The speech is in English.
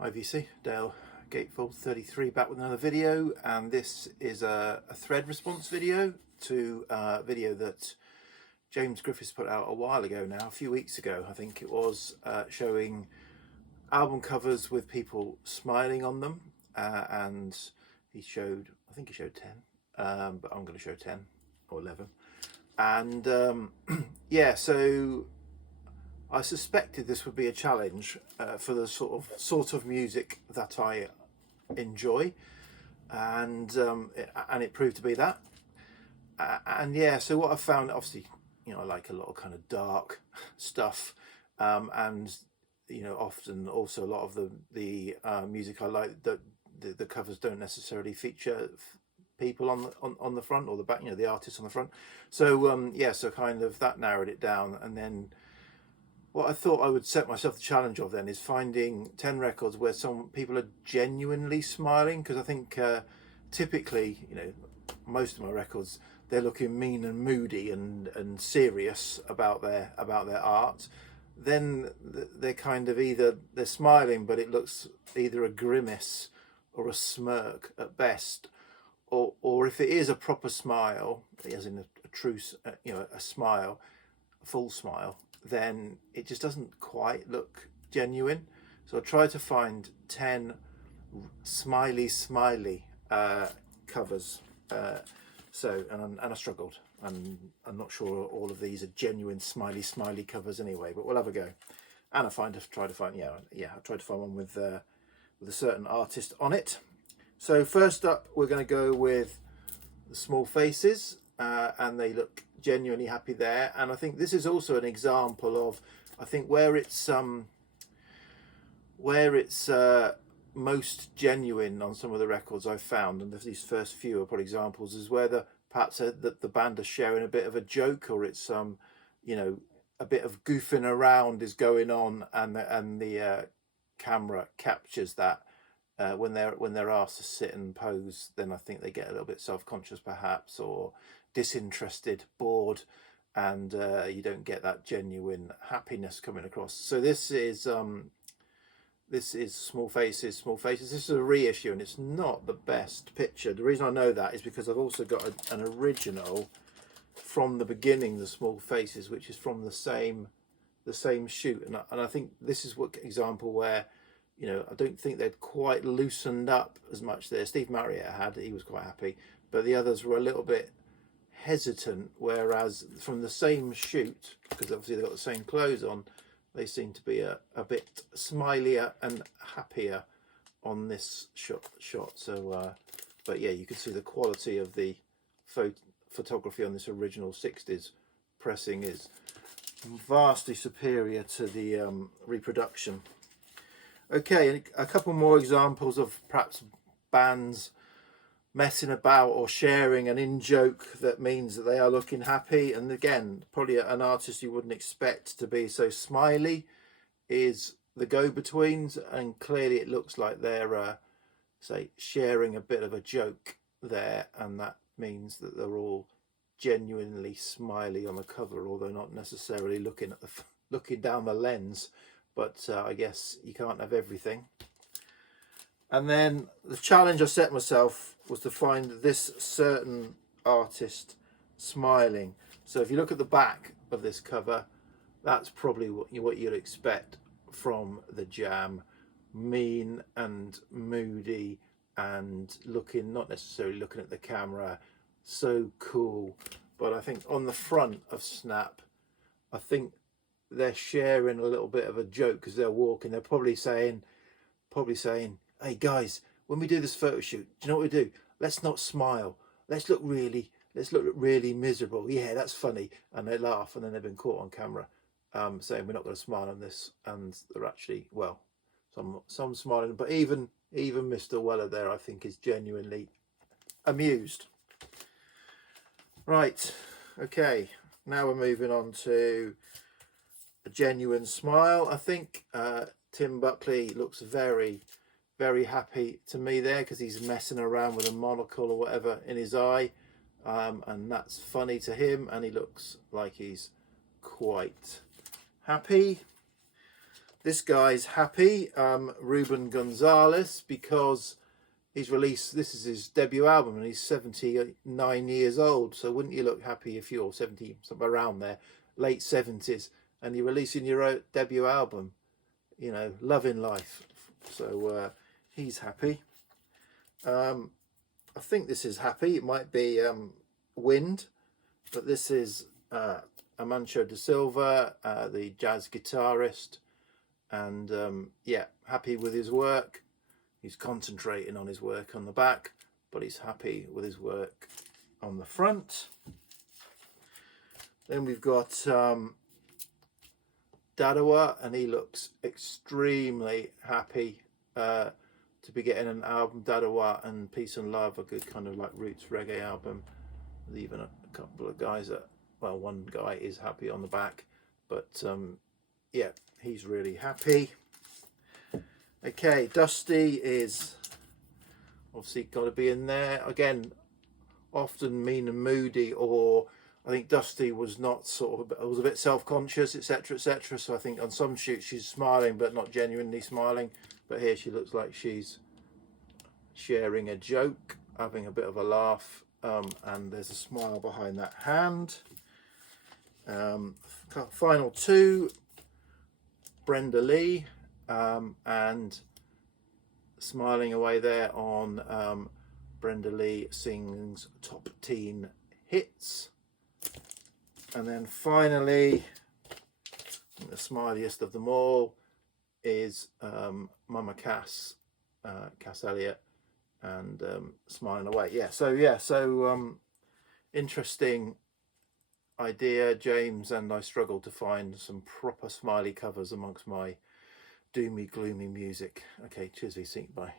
IVC, Dale Gatefold 33 back with another video, and this is a thread response video to a video that James Griffiths put out a while ago now, a few weeks ago I think it was, showing album covers with people smiling on them, and he showed, I think he showed 10, but I'm going to show 10 or 11, and yeah, so I suspected this would be a challenge for the sort of music that I enjoy, and it proved to be that. And yeah, so what I found, obviously, I like a lot of kind of dark stuff, and often also a lot of the music I like, that the covers don't necessarily feature people on the front or the back, the artists on the front. So yeah, so kind of that narrowed it down. And then what I thought I would set myself the challenge of then is finding 10 records where some people are genuinely smiling, because I think typically, most of my records, they're looking mean and moody and serious about their art. Then they're kind of they're smiling, but it looks either a grimace or a smirk at best, or if it is a proper smile, as in a true, a smile, a full smile, then it just doesn't quite look genuine. So I tried to find 10 smiley covers. And I struggled. I'm not sure all of these are genuine smiley covers anyway, but we'll have a go. And I tried to find one with a certain artist on it. So first up, we're going to go with the small faces, and they look genuinely happy there. And I think this is also an example of, I think, where it's most genuine on some of the records I've found, and these first few are probably examples, is where perhaps the band are sharing a bit of a joke, or it's a bit of goofing around is going on, and the camera captures that. When they're asked to sit and pose, then I think they get a little bit self-conscious perhaps, or disinterested, bored, and you don't get that genuine happiness coming across. So this is Small Faces. This is a reissue, and it's not the best picture. The reason I know that is because I've also got an original from the beginning, the Small Faces, which is from the same shoot, and I think this is what example where I don't think they'd quite loosened up as much there. Steve Marriott had, he was quite happy, but the others were a little bit hesitant, whereas from the same shoot, because obviously they've got the same clothes on, they seem to be a bit smilier and happier on this shot. So but yeah, you can see the quality of the photography on this original 60s pressing is vastly superior to the reproduction. Okay, and a couple more examples of perhaps bands messing about or sharing an in-joke that means that they are looking happy. And again, probably an artist you wouldn't expect to be so smiley is the Go-Betweens, and clearly it looks like they're say sharing a bit of a joke there, and that means that they're all genuinely smiley on the cover, although not necessarily looking down the lens. But I guess you can't have everything. And then the challenge I set myself was to find this certain artist smiling. So if you look at the back of this cover, that's probably what you'd expect from the Jam. Mean and moody and not necessarily looking at the camera, so cool. But I think on the front of Snap, I think they're sharing a little bit of a joke because they're walking. They're probably saying, hey guys, when we do this photo shoot, do you know what we do? Let's not smile. Let's look really miserable. Yeah, that's funny. And they laugh, and then they've been caught on camera saying we're not going to smile on this, and they're actually, well, some smiling, but even Mr. Weller there, I think, is genuinely amused. Right, okay, now we're moving on to a genuine smile. I think Tim Buckley looks very happy to me there, because he's messing around with a monocle or whatever in his eye, and that's funny to him, and he looks like he's quite happy. This guy's happy, Ruben Gonzalez, because he's released, this is his debut album, and he's 79 years old. So wouldn't you look happy if you're 70, somewhere around there, late 70s, and you're releasing your debut album, you know, loving life. So he's happy. I think this is happy. It might be Wind, but this is Amancio da Silva, the jazz guitarist, and yeah, happy with his work. He's concentrating on his work on the back, but he's happy with his work on the front. Then we've got Dadawa, and he looks extremely happy to be getting an album. Dadawa and Peace and Love, a good kind of like roots reggae album. There's even a couple of guys that, well, one guy is happy on the back, but yeah, he's really happy. Okay, Dusty is obviously got to be in there. Again, often mean and moody, or I think Dusty was not sort of, was a bit self-conscious, etc., etc. So I think on some shoots she's smiling, but not genuinely smiling. But here she looks like she's sharing a joke, having a bit of a laugh, and there's a smile behind that hand. Final two, Brenda Lee, and smiling away there on Brenda Lee sings Top Teen Hits. And then finally, the smiliest of them all is Mama Cass, Cass Elliot, and smiling away. So interesting idea, James, and I struggled to find some proper Smiley covers amongst my doomy gloomy music. Okay, cheers, VC, bye.